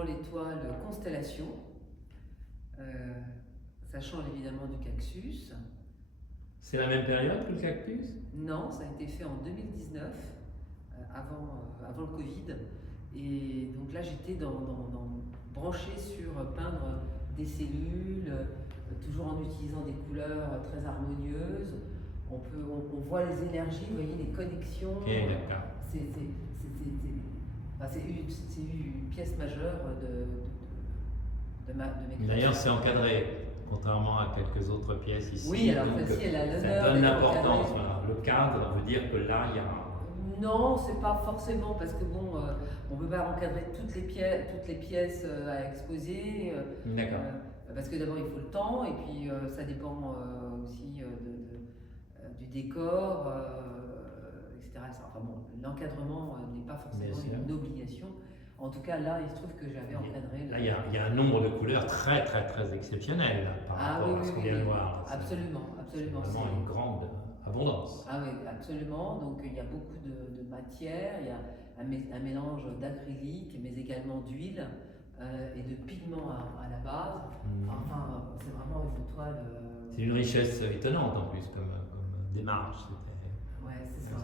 également l'étoile Constellation. Ça change évidemment du Cactus. C'est la même période que le cactus? Non, ça a été fait en 2019, avant le Covid. Et donc là, j'étais branchée sur peindre des cellules, toujours en utilisant des couleurs très harmonieuses. On voit les énergies, vous voyez, les connexions. Ok, d'accord. C'est une pièce majeure de mes créations. D'ailleurs, c'est encadré, contrairement à quelques autres pièces ici. Oui, alors donc, celle-ci, elle a l'honneur. ça donne d'être l'importance. encadrée. Voilà. Le cadre veut dire que là, il y a. Non, c'est pas forcément parce que bon, on peut pas encadrer toutes les pièces à exposer. D'accord. Parce que d'abord il faut le temps et puis ça dépend aussi du décor, etc. Enfin bon, l'encadrement n'est pas forcément une obligation. En tout cas, là, il se trouve que j'avais encadré. Là, il y a un nombre de couleurs très, très, très exceptionnel là, par rapport à ce qu'on vient de voir. Absolument, absolument. C'est vraiment une grande abondance. Ah oui, absolument. Donc il y a beaucoup de matière, il y a un mélange d'acrylique, mais également d'huile et de pigments à la base. Enfin, c'est vraiment une toile. C'est une richesse étonnante en plus comme démarche. Ouais, c'est ça.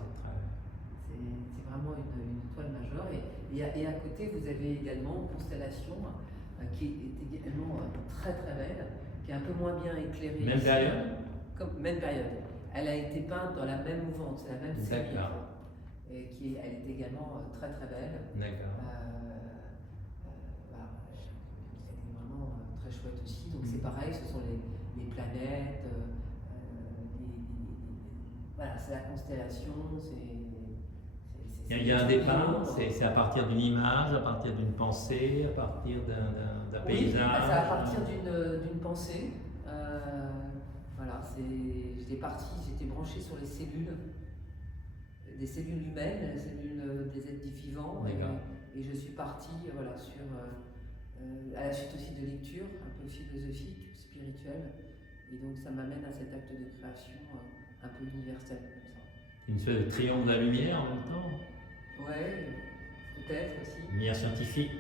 C'est vraiment une toile majeure. Et à côté, vous avez également Constellation, qui est également très très belle, qui est un peu moins bien éclairée. Même période? Même période. Elle a été peinte dans la même mouvante, c'est la même série. D'accord. Et elle est également très très belle. D'accord. Voilà, elle est vraiment très chouette aussi. Donc c'est pareil, ce sont les planètes, voilà, c'est la constellation, Il y a un départ, c'est à partir d'une image, à partir d'une pensée, à partir d'un paysage. Oui, c'est à partir d'une pensée. Voilà, j'étais branchée sur les cellules, des cellules humaines, les cellules des êtres vivants, et je suis partie voilà, à la suite aussi de lectures un peu philosophiques, spirituelles, et donc ça m'amène à cet acte de création un peu universel comme ça. Une espèce de triomphe de la lumière en même temps. Ouais, peut-être aussi. Lumière scientifique,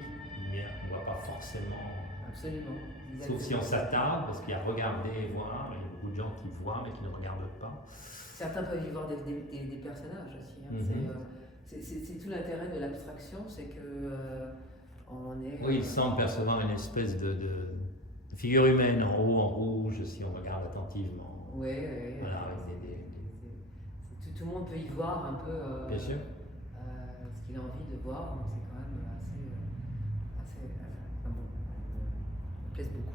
lumière qu'on ne voit pas forcément. Absolument. Sauf si on s'attarde, parce qu'il y a regarder et voir, il y a beaucoup de gens qui voient mais qui ne regardent pas. Certains peuvent y voir des personnages aussi. Hein. C'est tout l'intérêt de l'abstraction, c'est que on est. Oui, il semble percevoir une espèce de figure humaine en haut, en rouge, si on regarde attentivement. Oui. Voilà. Tout le monde peut y voir un peu. Bien sûr. Ce qu'il a envie de voir, donc c'est quand même assez. Enfin bon, me plaise beaucoup.